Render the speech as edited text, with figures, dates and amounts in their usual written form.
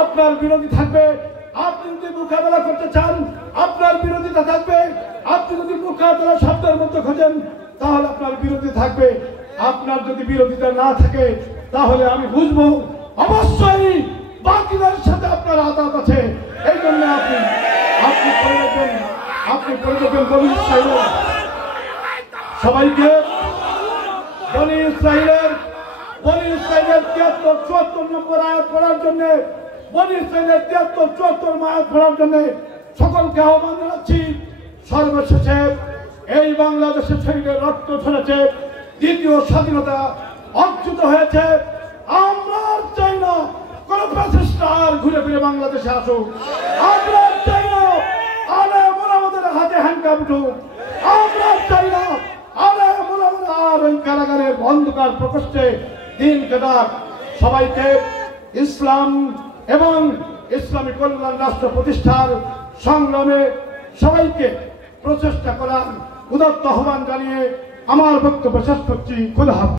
আপনার বিরোধী থাকবে, আপনি যদি মোকাবেলা করতে চান আপনার বিরোধিতা থাকবে, আপনি যদি মোকাবেলা শব্দের মধ্যে খোঁজেন তাহলে আপনার বিরোধী থাকবে। আপনার যদি বিরোধিতা না থাকে তাহলে আমি বুঝবো অবশ্যই বাকিদের সাথে আপনার আঘাত আছে। এই জন্য আপনি করে দেবেন বনি ইসরাইলের সবাইকে, বনি ইসরাইলের 73-74 নম্বর আয়াত পড়ার জন্য, বনি ইসরাইলের 73-74 আয়াত পড়ার জন্য সকলকে আহ্বান জানাচ্ছি। সর্বশেষে এই বাংলাদেশের শহীদের রক্ত ঝরেছে, দ্বিতীয় স্বাধীনতা অর্জিত হয়েছে। আমরা চাই না কোন ফ্যাসিস্ট আর ঘুরে ফিরে বাংলাদেশে আসুক। আমরা চাই না আলেম ওলামাদের হাতে হ্যান্ডকাপ উঠুক। আমরা চাই না আলেম ওলামারা আর ওই কারাগারের অন্ধকার প্রকোষ্ঠে দিন কাটাক। সবাইকে ইসলাম এবং ইসলামী কল্যাণ রাষ্ট্র প্রতিষ্ঠার সংগ্রামে সবাইকে প্রচেষ্টা করার উদাত্ত আহ্বান জানিয়ে আমার বক্তব্য শেষ করছি। খোদা হাফেজ।